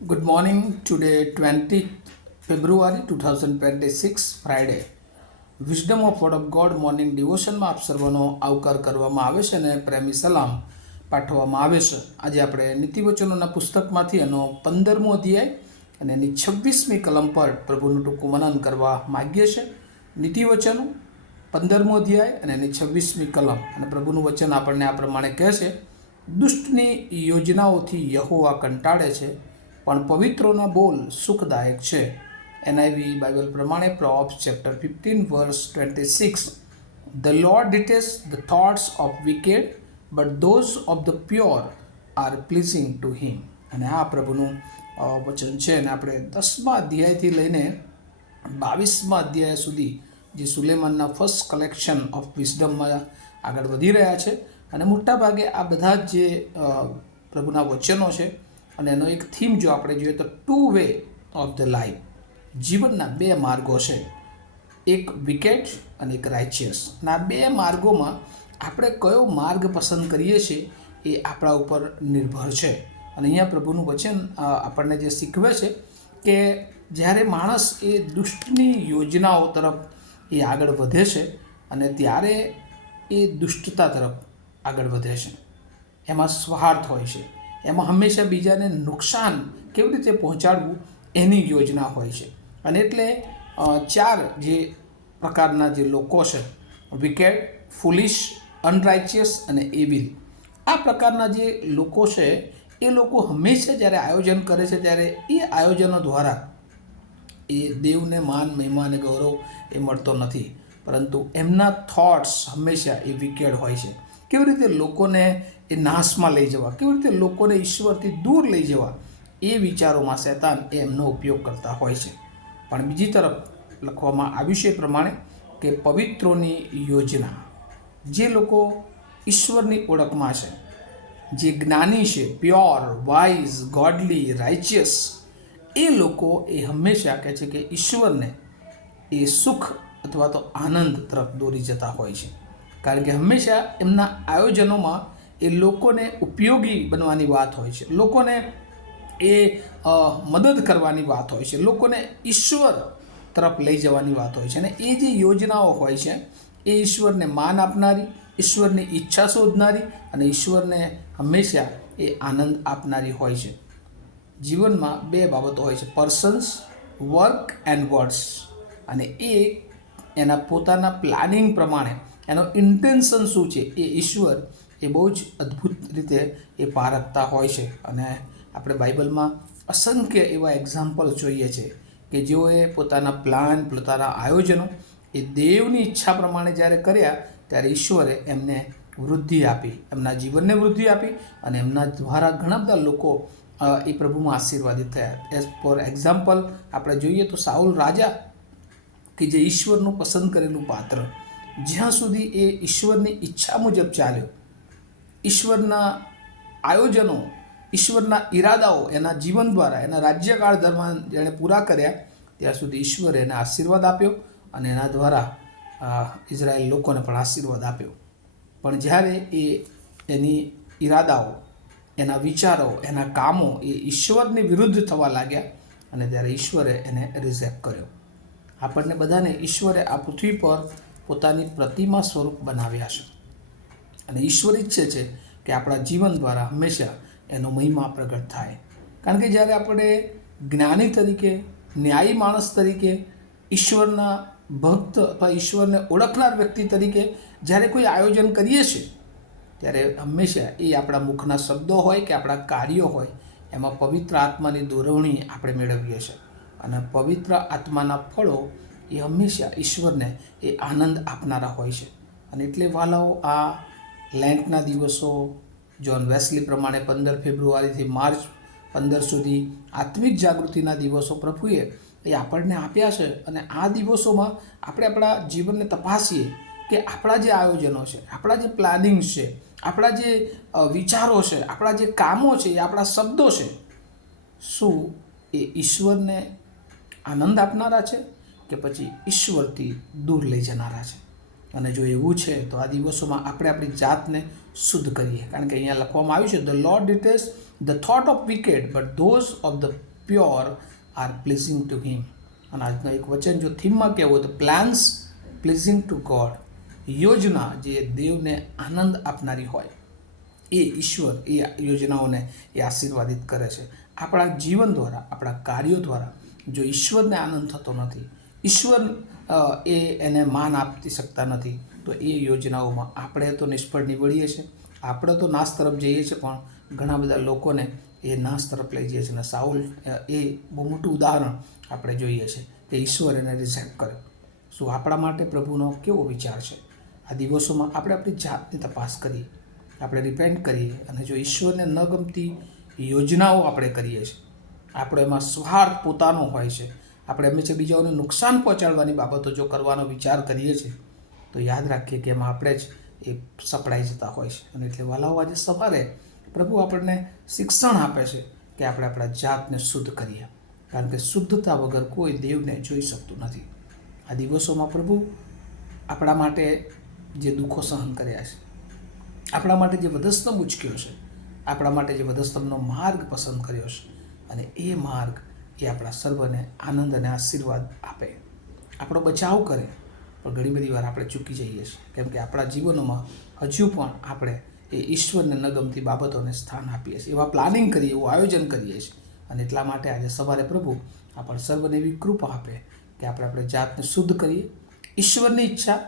Good morning. Today, 20th February 2026, Friday. Wisdom of word of God morning ડિવોશનમાં આપ સર્વનો આવકાર કરવામાં આવે છે અને પ્રેમી સલામ પાઠવવામાં આવે છે. આજે આપણે નીતિવચનોના પુસ્તકમાંથી એનો 15મો અધ્યાય અને એની 26મી કલમ પર પ્રભુનું ટૂંકું મનન કરવા માગીએ છીએ. નીતિવચનો 15મો અધ્યાય અને એની 26મી કલમ, અને પ્રભુનું વચન આપણને આ પ્રમાણે કહે છે: દુષ્ટની યોજનાઓથી યહોવા કંટાળે છે, પણ પવિત્રોના બોલ સુખદાયક છે. NIV બાઇબલ પ્રમાણે પ્રોવ્સ chapter 15 વર્સ 26. The Lord detests the thoughts of wicked, but those of the pure are pleasing to him. અને આ પ્રભુનું વચન છે. અને આપણે 10મા અધ્યાયથી લઈને 22મા અધ્યાય સુધી જે સુલેમાનના ફર્સ્ટ કલેક્શન ઓફ વિઝડમમાં આગળ વધી રહ્યા છે. અને મોટાભાગે આ બધા જ જે પ્રભુના વચનો છે, અને એનો એક થીમ જો આપણે જોઈએ તો 2 વે ઓફ ધ લાઈફ, જીવનના 2 માર્ગો છે, એક વિકેટ અને એક રાઇચિયસ. અને આ 2 માર્ગોમાં આપણે કયો માર્ગ પસંદ કરીએ છીએ એ આપણા ઉપર નિર્ભર છે. અને અહીંયા પ્રભુનું વચન આપણને જે શીખવે છે કે જ્યારે માણસ એ દુષ્ટની યોજનાઓ તરફ એ આગળ વધે છે, અને ત્યારે એ દુષ્ટતા તરફ આગળ વધે છે. એમાં સ્વાર્થ હોય છે, એમાં હંમેશા બીજાને નુકસાન કેવી રીતે પહોંચાડવું એની યોજના હોય છે. અને એટલે 4 જે પ્રકારના જે લોકો છે, વિકેડ, ફુલિશ, અનરાઇચિયસ અને એવિલ, આ પ્રકારના જે લોકો છે એ લોકો હંમેશા જ્યારે આયોજન કરે છે ત્યારે એ આયોજનો દ્વારા એ દેવને માન, મહિમા અને ગૌરવ એ મળતો નથી, પરંતુ એમના થોટ્સ હંમેશા એ વિકેડ હોય છે. કેવી રીતે લોકોને એ નાશમાં લઈ જવા, કેવી રીતે લોકોને ઈશ્વરથી દૂર લઈ જવા, એ વિચારોમાં શૈતાન એ એમનો ઉપયોગ કરતા હોય છે. પણ બીજી તરફ લખવામાં આવ્યું છે એ પ્રમાણે કે પવિત્રોની યોજના, જે લોકો ઈશ્વરની ઓળખમાં છે, જે જ્ઞાની છે, પ્યોર, વાઇઝ, ગોડલી, રાઇચિયસ, એ લોકો એ હંમેશા કહે છે કે ઈશ્વરને એ સુખ અથવા તો આનંદ તરફ દોરી જતા હોય છે. કારણ કે હંમેશા એમના આયોજનોમાં એ લોકોને ઉપયોગી બનવાની વાત હોય છે, લોકોને એ મદદ કરવાની વાત હોય છે, લોકોને ઈશ્વર તરફ લઈ જવાની વાત હોય છે. અને એ જે યોજનાઓ હોય છે એ ઈશ્વરને માન આપનારી, ઈશ્વરની ઈચ્છા શોધનારી અને ઈશ્વરને હંમેશા એ આનંદ આપનારી હોય છે. જીવનમાં 2 બાબતો હોય છે, પર્સન્સ, વર્ક એન્ડ વર્ડ્સ. અને એ એના પોતાના પ્લાનિંગ પ્રમાણે એનો ઇન્ટેન્શન શું છે એ ઈશ્વર એ બહુ જ અદ્ભુત રીતે એ પારખતા હોય છે. અને આપણે બાઇબલમાં અસંખ્ય એવા એક્ઝામ્પલ જોઈએ છે કે જેઓએ પોતાના પ્લાન, પોતાના આયોજનો એ દેવની ઈચ્છા પ્રમાણે જ્યારે કર્યા ત્યારે ઈશ્વરે એમને વૃદ્ધિ આપી, એમના જીવનને વૃદ્ધિ આપી, અને એમના દ્વારા ઘણા બધા લોકો એ પ્રભુમાં આશીર્વાદિત થયા. એઝ ફોર એક્ઝામ્પલ આપણે જોઈએ તો સાઉલ રાજા, કે જે ઈશ્વરનું પસંદ કરેલું પાત્ર, જ્યાં સુધી એ ઈશ્વરની ઈચ્છા મુજબ ચાલ્યો, ઈશ્વરના આયોજનો, ઈશ્વરના ઈરાદાઓ એના જીવન દ્વારા, એના રાજ્યકાળ દરમિયાન જેણે પૂરા કર્યા, ત્યાં સુધી ઈશ્વરે એને આશીર્વાદ આપ્યો, અને એના દ્વારા ઇઝરાયેલ લોકોને પણ આશીર્વાદ આપ્યો. પણ જ્યારે એ એની ઈરાદાઓ, એના વિચારો, એના કામો એ ઈશ્વરની વિરુદ્ધ થવા લાગ્યા, અને ત્યારે ઈશ્વરે એને રિજેક્ટ કર્યો. આપણને બધાને ઈશ્વરે આ પૃથ્વી પર પોતાની પ્રતિમા સ્વરૂપ બનાવ્યા છે, અને ઈશ્વર ઈચ્છે છે કે આપણા જીવન દ્વારા હંમેશા એનો મહિમા પ્રગટ થાય. કારણ કે જ્યારે આપણે જ્ઞાની તરીકે, ન્યાયી માણસ તરીકે, ઈશ્વરના ભક્ત અથવા ઈશ્વરને ઓળખનાર વ્યક્તિ તરીકે જ્યારે કોઈ આયોજન કરીએ છીએ, ત્યારે હંમેશા એ આપણા મુખના શબ્દો હોય કે આપણા કાર્યો હોય, એમાં પવિત્ર આત્માની દોરવણી આપણે મેળવીએ છીએ. અને પવિત્ર આત્માના ફળો એ હંમેશા ઈશ્વરને એ આનંદ આપનારા હોય છે. અને એટલે વાલાઓ, આ લેન્ટના દિવસો, જ્હોન વેસ્લી પ્રમાણે 15 ફેબ્રુઆરીથી માર્ચ 15 સુધી આત્મિક જાગૃતિના દિવસો પ્રભુએ એ આપણને આપ્યા છે. અને આ દિવસોમાં આપણે આપણા જીવનને તપાસીએ કે આપણા જે આયોજનો છે, આપણા જે પ્લાનિંગ છે, આપણા જે વિચારો છે, આપણા જે કામો છે, એ આપણા શબ્દો છે, શું એ ઈશ્વરને આનંદ આપનારા છે કે પછી ઈશ્વરથી દૂર લઈ જનારા છે? અને જો એવું છે તો આ દિવસોમાં આપણે આપણી જાતને શુદ્ધ કરીએ. કારણ કે અહીંયા લખવામાં આવ્યું છે, the lord detest the thought of wicked but those of the pure are pleasing to him. અને આજનો એક વચન જો થીમમાં કહેવું હોય તો પ્લાન્સ પ્લીઝિંગ ટુ ગોડ. યોજના જે દેવને આનંદ આપનારી હોય એ ઈશ્વર એ યોજનાઓને એ આશીર્વાદિત કરે છે. આપણા જીવન દ્વારા, આપણા કાર્યો દ્વારા જો ઈશ્વરને આનંદ થતો નથી, ઈશ્વર એને માન આપી શકતા નથી, તો એ યોજનાઓમાં આપણે તો નિષ્ફળ નીવડીએ છીએ, આપણે તો નાશ તરફ જઈએ છીએ, પણ ઘણા બધા લોકોને એ નાશ તરફ લઈ જઈએ છીએ. અને સાઉલ એ બહુ મોટું ઉદાહરણ આપણે જોઈએ છીએ કે ઈશ્વર એને રિજેક્ટ કર્યો. શું આપણા માટે પ્રભુનો કેવો વિચાર છે? આ દિવસોમાં આપણે આપણી જાતની તપાસ કરીએ, આપણે રિપેન્ટ કરીએ, અને જો ઈશ્વરને ન ગમતી યોજનાઓ આપણે કરીએ છીએ, આપણો એમાં સ્વાર્થ પોતાનો હોય છે, આપણે હંમેશા બીજાઓને નુકસાન પહોંચાડવાની બાબતો જો કરવાનો વિચાર કરીએ છીએ, તો યાદ રાખીએ કે એમાં આપણે જ એ સપડાઈ જતા હોય છે. અને એટલે વાલાઓ, આજે સવારે પ્રભુ આપણને શિક્ષણ આપે છે કે આપણે આપણા જાતને શુદ્ધ કરીએ, કારણ કે શુદ્ધતા વગર કોઈ દેવને જોઈ શકતું નથી. આ દિવસોમાં પ્રભુ આપણા માટે જે દુઃખો સહન કર્યા છે, આપણા માટે જે વધસ્તંભ ઉચક્યો છે, આપણા માટે જે વધસ્તંભનો માર્ગ પસંદ કર્યો છે, અને એ માર્ગ એ આપણા સર્વને આનંદ અને આશીર્વાદ આપે, આપણો બચાવ કરે. પણ ઘણી બધી વાર આપણે ચૂકી જઈએ છીએ, કેમ કે આપણા જીવનોમાં હજુ પણ આપણે એ ઈશ્વરને ન ગમતી બાબતોને સ્થાન આપીએ છીએ, એવા પ્લાનિંગ કરીએ, એવું આયોજન કરીએ છીએ. અને એટલા માટે આજે સવારે પ્રભુ આપણને સર્વને એવી કૃપા આપે કે આપણે જાતને શુદ્ધ કરીએ, ઈશ્વરની ઈચ્છા,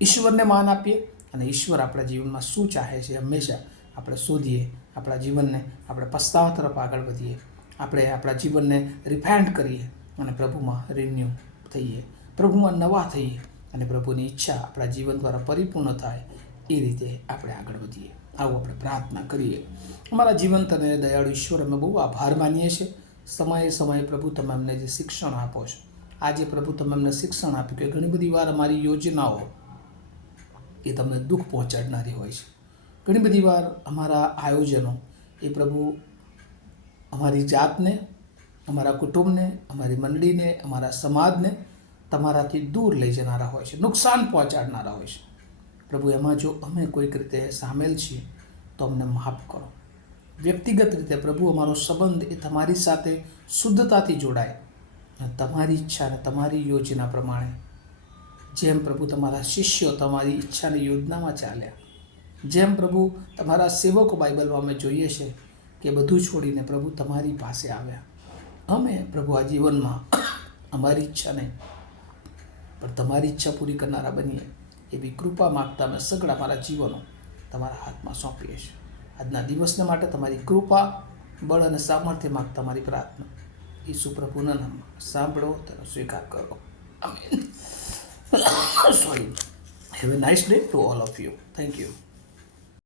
ઈશ્વરને માન આપીએ, અને ઈશ્વર આપણા જીવનમાં શું ચાહે છે હંમેશા આપણે શોધીએ, આપણા જીવનને આપણે પસ્તાવા તરફ આગળ વધીએ, આપણે આપણા જીવનને રિફાઇન્ડ કરીએ, અને પ્રભુમાં રિન્યૂ થઈએ, પ્રભુમાં નવા થઈએ, અને પ્રભુની ઈચ્છા આપણા જીવન દ્વારા પરિપૂર્ણ થાય એ રીતે આપણે આગળ વધીએ. આવું આપણે પ્રાર્થના કરીએ. અમારા જીવંત અને દયાળુ ઈશ્વર, અમે બહુ આભાર માનીએ છીએ. સમયે સમયે પ્રભુ તમે અમને જે શિક્ષણ આપો છો, આજે પ્રભુ તમે અમને શિક્ષણ આપ્યું કે ઘણી બધી વાર અમારી યોજનાઓ એ તમને દુઃખ પહોંચાડનારી હોય છે. ઘણી બધી વાર અમારા આયોજનો એ પ્રભુ અમારી જાતને, અમારા કુટુંબને, અમારી મંડળીને, અમારા સમાજને તમારાથી દૂર લઈ જનારા હોય છે, નુકસાન પહોંચાડનારા હોય છે. પ્રભુ, એમાં જો અમે કોઈક રીતે સામેલ છીએ તો અમને માફ કરો. વ્યક્તિગત રીતે પ્રભુ અમારો સંબંધ એ તમારી સાથે શુદ્ધતાથી જોડાય, અને તમારી ઈચ્છા અને તમારી યોજના પ્રમાણે, જેમ પ્રભુ તમારા શિષ્યો તમારી ઈચ્છાની યોજનામાં ચાલ્યા, જેમ પ્રભુ તમારા સેવકો બાઇબલમાં અમે જોઈએ છે કે બધું છોડીને પ્રભુ તમારી પાસે આવ્યા, અમે પ્રભુ આ જીવનમાં અમારી ઈચ્છા નહીં પણ તમારી ઈચ્છા પૂરી કરનારા બનીએ એવી કૃપા માગતા અમે સગળા મારા જીવનો તમારા હાથમાં સોંપીએ છીએ. આજના દિવસને માટે તમારી કૃપા, બળ અને સામર્થ્ય માગતા મારી પ્રાર્થના ઈસુ પ્રભુના નામમાં સાંભળો, તેનો સ્વીકાર કરો. આમીન. Sorry. Have a nice day to all of you. Thank you.